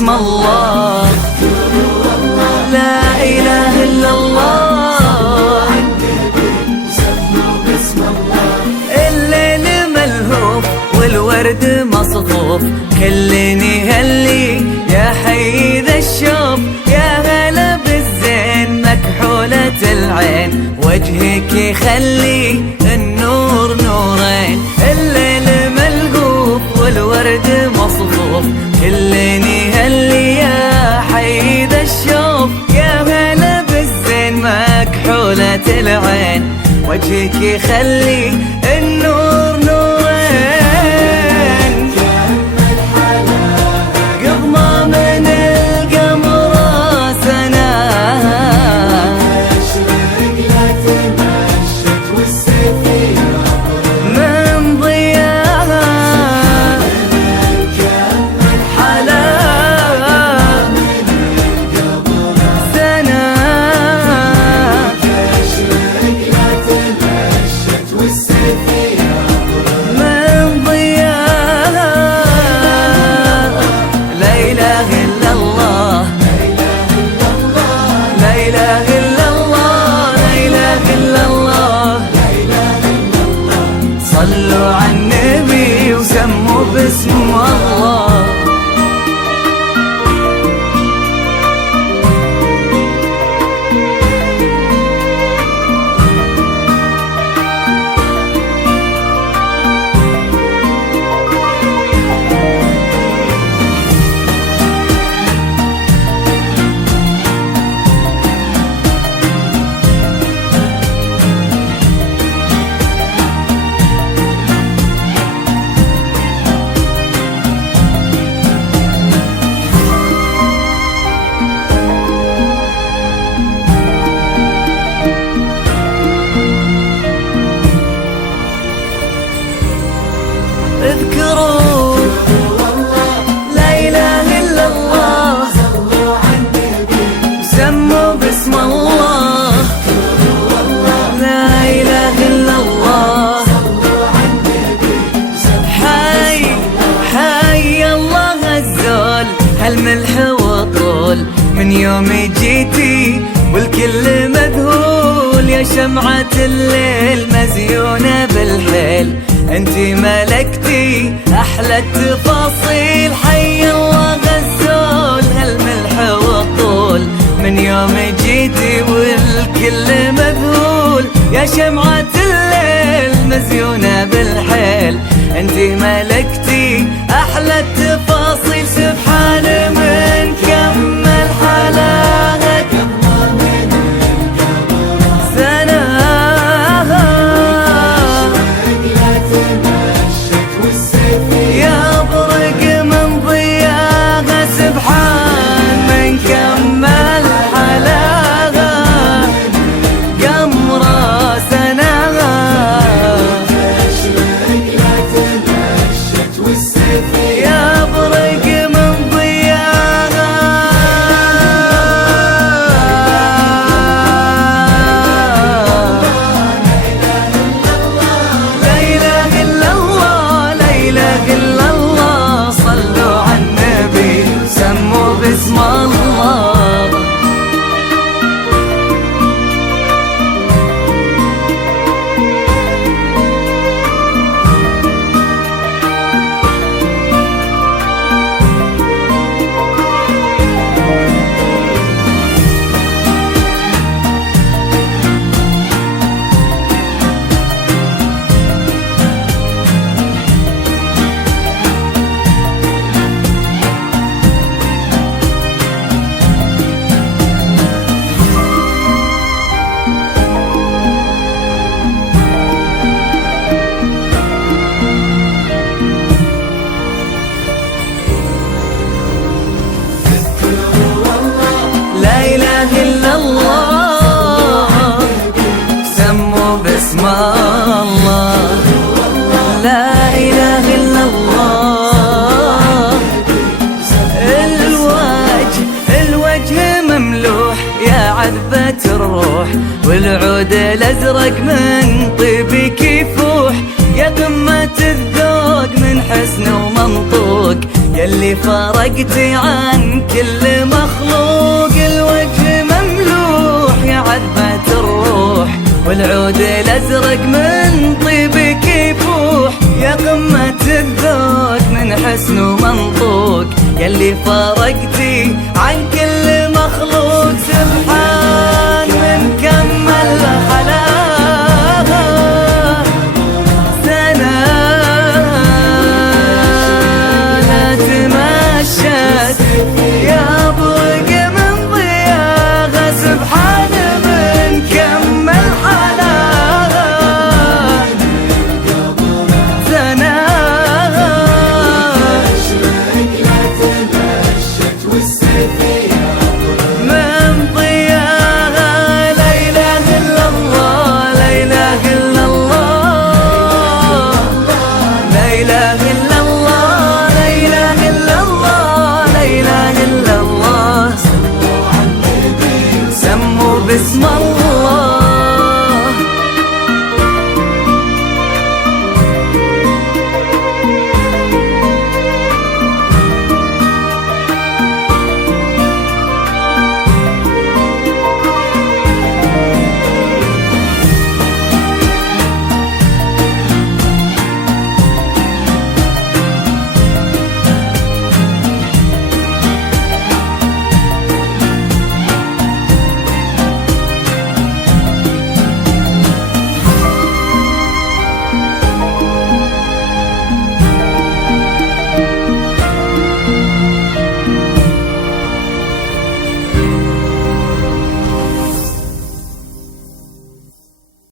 باسم الله، لا إله إلا الله. الليل ملهوف والورد مصفوف، كل يهلي يا حي ذا الشوف. يا هلا بالزين مكحولة العين، وجهك يخلي النور نورين. الليل ملهوف والورد مصفوف، كل يهلي يا حي ذا الشوف. يا هلا بالزين مكحولة العين، وجهك يخلي النور نورين. قضمة من القمر سنة، من ضياها حلا سنة، من ضياها. لا إله إلا الله، لا إله إلا الله، لا إله إلا الله. صلوا على النبي وسموا باسم الله. اذكروا لا إله إلا الله، سموا باسم الله، لا إله إلا الله. حي حي الله الزول، هالملح وطول من يوم جيتي والكل مذهول. يا شمعة الليل مزيونة بالحيل، انتي ملكتي احلى التفاصيل. حي الله غزول، هالملح والطول من يوم جيتي والكل مذهول. يا شمعة الليل مزيونة بالحيل، انتي ملكتي احلى التفاصيل. سبحان من كمل حلاها سنة، يا برق من ضياها. سبحان من كمل حلاها قمرة سنة، يا برق من ضياها. لا إله إلا الله، لا إله إلا الله. صلوا على النبي سموا باسم الله. لا إله إلا الله، سموا باسم الله، لا إله إلا الله. الوجه مملوح يا عذبة الروح، والعود الأزرق من طيبك يفوح. يا قمة الذوق من حسن ومنطوق، يلي يلي فرقتي عن كل مخلوق. الوجه مملوح يا عذبة الروح، والعود الازرق من طيبك يفوح. يا قمة الذوق من حسن ومنطوق، يلي فرقتي عن كل مخلوق.